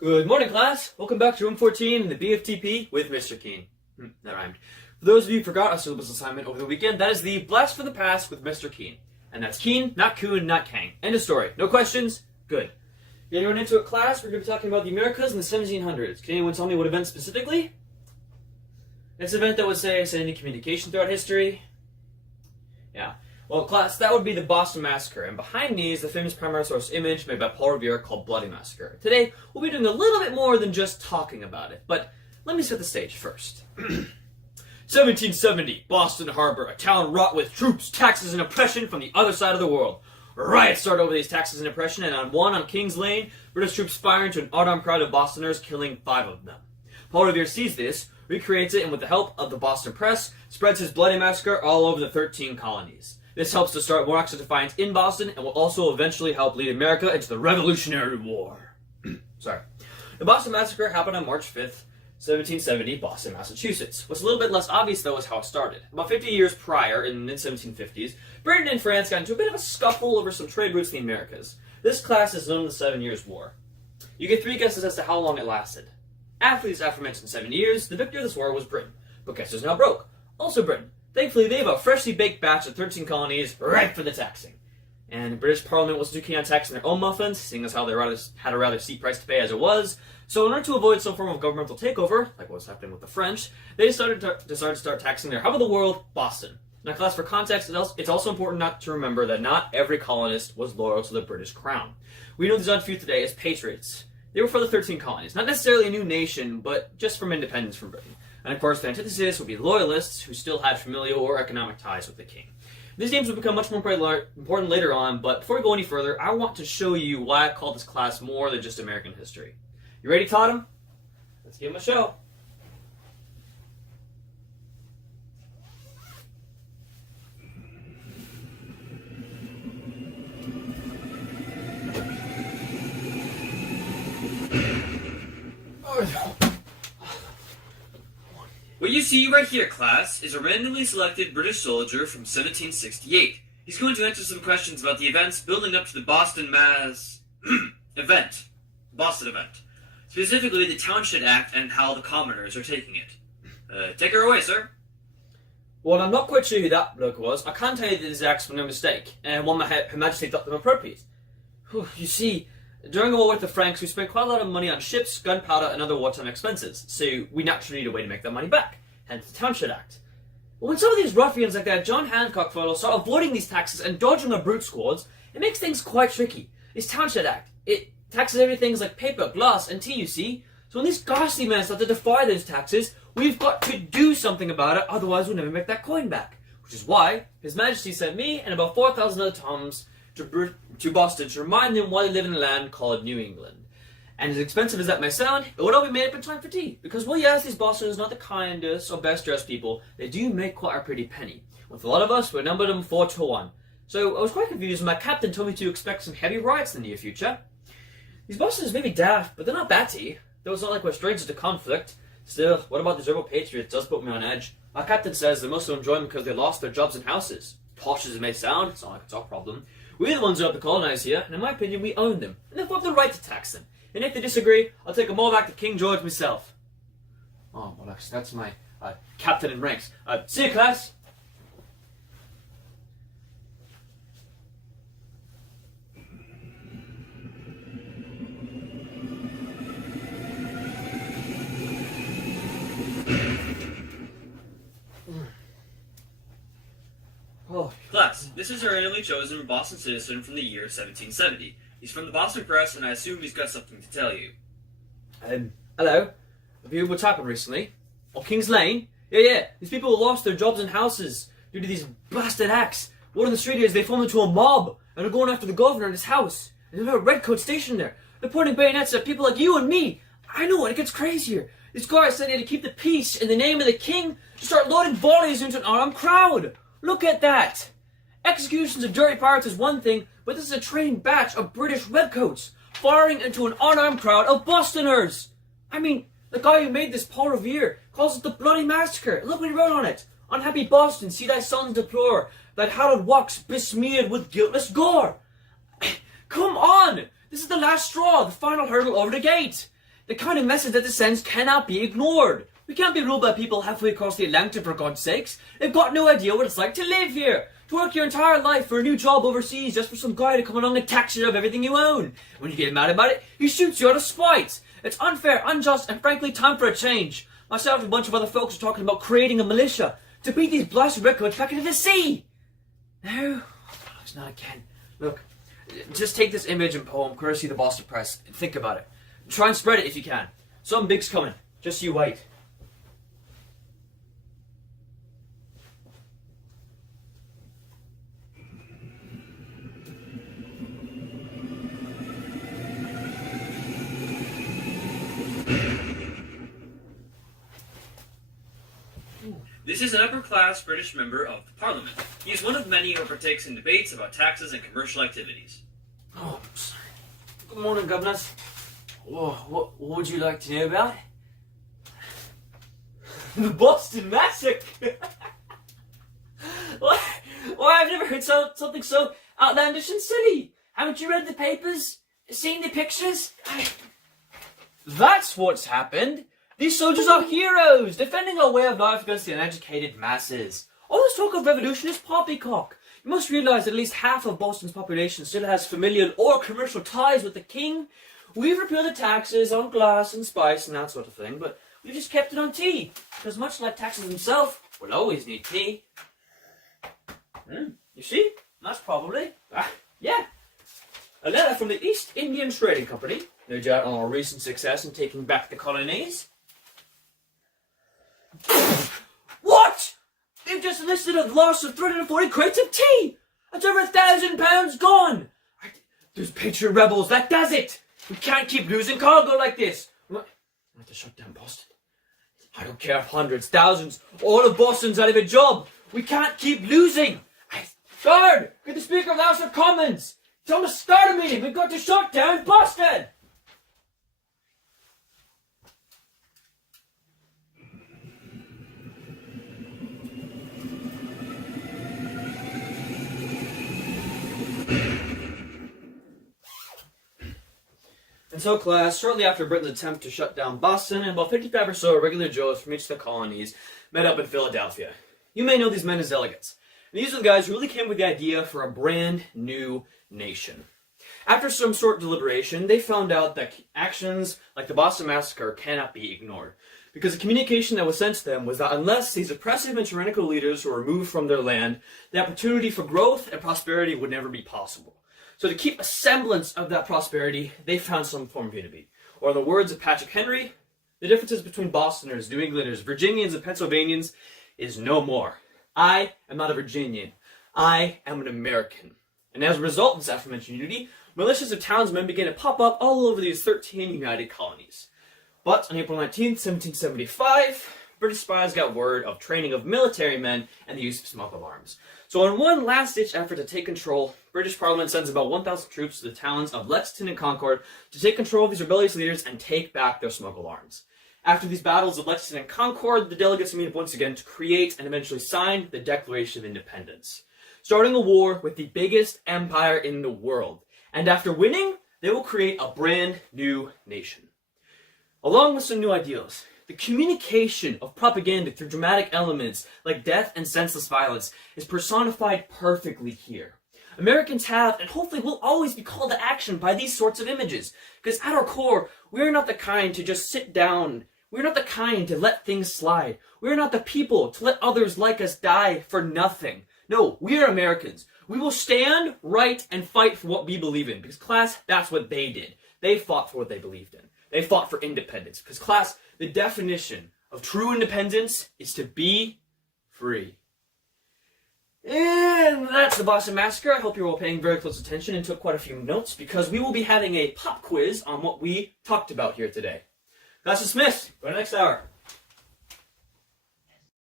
Good morning, class. Welcome back to room 14 in the BFTP with Mr. Kuehn. That rhymed. For those of you who forgot a syllabus assignment over the weekend, that is the Blast from the Past with Mr. Kuehn. And that's Kuehn, not Kuehn, not Kang. End of story. No questions? Good. Getting right into it, class, we're going to be talking about the Americas in the 1700s. Can anyone tell me what event specifically? It's an event that would say any communication throughout history. Yeah. Well, class, that would be the Boston Massacre, and behind me is the famous primary source image made by Paul Revere called Bloody Massacre. Today, we'll be doing a little bit more than just talking about it, but let me set the stage first. 1770, Boston Harbor, a town wrought with troops, taxes, and oppression from the other side of the world. Riots start over these taxes and oppression, and on King's Lane, British troops fire into an unarmed crowd of Bostoners, killing 5 of them. Paul Revere sees this, recreates it, and with the help of the Boston press, spreads his Bloody Massacre all over the 13 colonies. This helps to start more acts of defiance in Boston and will also eventually help lead America into the Revolutionary War. Sorry. The Boston Massacre happened on March 5th, 1770, Boston, Massachusetts. What's a little bit less obvious, though, is how it started. About 50 years prior, in the mid-1750s, Britain and France got into a bit of a scuffle over some trade routes in the Americas. This class is known as the 7 Years' War. You get 3 guesses as to how long it lasted. After these aforementioned 7 years, the victor of this war was Britain. But guess who's now broke? Also Britain. Thankfully, they have a freshly baked batch of 13 colonies ripe for the taxing. And the British Parliament was too keen on taxing their own muffins, seeing as how they had a rather steep price to pay as it was. So in order to avoid some form of governmental takeover, like what was happening with the French, they decided to start taxing their hub of the world, Boston. Now, class, for context, it's also important not to remember that not every colonist was loyal to the British crown. We know these odd few today as patriots. They were for the 13 colonies, not necessarily a new nation, but just from independence from Britain. And of course, the antithesis would be loyalists who still had familial or economic ties with the king. These names would become much more important later on, but before we go any further, I want to show you why I call this class more than just American history. You ready, Totem? Let's give him a show. What you see right here, class, is a randomly selected British soldier from 1768. He's going to answer some questions about the events building up to the Boston event. Boston event. Specifically, the Townshend Act and how the commoners are taking it. Take her away, sir. Well, I'm not quite sure who that bloke was. I can tell you that these acts were no mistake, and one Her Majesty thought them appropriate. You see, during the war with the Franks, we spent quite a lot of money on ships, gunpowder, and other wartime expenses, so we naturally need a way to make that money back, hence the Townshend Act. But when some of these ruffians like that John Hancock fellow start avoiding these taxes and dodging our brute squads, it makes things quite tricky. This Townshend Act, it taxes everything like paper, glass, and tea, you see. So when these ghastly men start to defy those taxes, we've got to do something about it, otherwise we'll never make that coin back. Which is why His Majesty sent me and about 4,000 other Toms to Boston to remind them why they live in a land called New England. And as expensive as that may sound, it would all be made up in time for tea. Because, well, yes, these Bostoners are not the kindest or best dressed people. They do make quite a pretty penny. With a lot of us, we numbered them 4 to 1. So I was quite confused when my captain told me to expect some heavy riots in the near future. These Bostoners may be daft, but they're not batty. Though it's not like we're strangers to conflict. Still, what about these rebel patriots does put me on edge. Our captain says that most of them joined because they lost their jobs and houses. Posh as it may sound, it's not like it's our problem. We're the ones who have to colonize here, and in my opinion, we own them, and therefore have the right to tax them. And if they disagree, I'll take them all back to King George myself. Oh, well, that's my captain in ranks. See you, class. Oh. Class, this is a randomly chosen Boston citizen from the year 1770. He's from the Boston Press, and I assume he's got something to tell you. Hello? Have you heard what's happened recently? Oh, King's Lane? Yeah. These people lost their jobs and houses due to these blasted acts. Word on the street is they formed into a mob, and are going after the governor and his house. And there's a redcoat stationed there. They're pointing bayonets at people like you and me. I know, it gets crazier. These guys said they had to keep the peace in the name of the king to start loading volleys into an armed crowd. Look at that! Executions of dirty pirates is one thing, but this is a trained batch of British redcoats firing into an unarmed crowd of Bostoners. I mean, the guy who made this, Paul Revere, calls it the Bloody Massacre. Look what he wrote on it. Unhappy Boston, see thy sons deplore, that hallowed walks besmeared with guiltless gore. Come on! This is the last straw, the final hurdle over the gate. The kind of message that it sends cannot be ignored. We can't be ruled by people halfway across the Atlantic, for God's sakes. They've got no idea what it's like to live here. To work your entire life for a new job overseas just for some guy to come along and tax you of everything you own. When you get mad about it, he shoots you out of spite. It's unfair, unjust, and frankly time for a change. Myself and a bunch of other folks are talking about creating a militia to beat these blasted redcoats back into the sea. No, it's not again. Look, just take this image and poem, courtesy of the Boston Press, and think about it. Try and spread it if you can. Something big's coming. Just you wait. This is an upper-class British member of the Parliament. He is one of many who partakes in debates about taxes and commercial activities. Oh, good morning, governors. What would you like to know about? The Boston Massacre! Why, I've never heard something so outlandish and silly. Haven't you read the papers? Seen the pictures? That's what's happened. These soldiers are heroes, defending our way of life against the uneducated masses. All this talk of revolution is poppycock. You must realise that at least half of Boston's population still has familial or commercial ties with the king. We've repealed the taxes on glass and spice and that sort of thing, but we've just kept it on tea, because much like taxes themselves, we'll always need tea. You see? That's probably, yeah, a letter from the East Indian Trading Company, no doubt on our recent success in taking back the colonies. What? They've just listed a loss of 340 crates of tea! That's over £1,000 gone! There's patriot rebels, that does it! We can't keep losing cargo like this! We have to shut down Boston. I don't care if hundreds, thousands, all of Boston's out of a job. We can't keep losing! Guard! Get the Speaker of the House of Commons! Tell him to start a meeting! We've got to shut down Boston! And so, class, shortly after Britain's attempt to shut down Boston, about 55 or so regular Joes from each of the colonies met up in Philadelphia. You may know these men as delegates. And these are the guys who really came with the idea for a brand new nation. After some short of deliberation, they found out that actions like the Boston Massacre cannot be ignored, because the communication that was sent to them was that unless these oppressive and tyrannical leaders were removed from their land, the opportunity for growth and prosperity would never be possible. So to keep a semblance of that prosperity, they found some form of unity. Or in the words of Patrick Henry, the differences between Bostoners, New Englanders, Virginians, and Pennsylvanians is no more. I am not a Virginian. I am an American. And as a result of this aforementioned unity, militias of townsmen began to pop up all over these 13 united colonies. But on April 19th, 1775, British spies got word of training of military men and the use of smuggled arms. So in one last-ditch effort to take control, British Parliament sends about 1,000 troops to the towns of Lexington and Concord to take control of these rebellious leaders and take back their smuggled arms. After these battles of Lexington and Concord, the delegates meet up once again to create and eventually sign the Declaration of Independence, starting a war with the biggest empire in the world. And after winning, they will create a brand new nation. Along with some new ideals, the communication of propaganda through dramatic elements like death and senseless violence is personified perfectly here. Americans have, and hopefully will always be called to action by these sorts of images. Because at our core, we're not the kind to just sit down. We're not the kind to let things slide. We're not the people to let others like us die for nothing. No, we are Americans. We will stand, right, and fight for what we believe in. Because class, that's what they did. They fought for what they believed in. They fought for independence. Because class, the definition of true independence is to be free. And that's the Boston Massacre. I hope you're all paying very close attention and took quite a few notes, because we will be having a pop quiz on what we talked about here today. Class dismissed. For the next hour.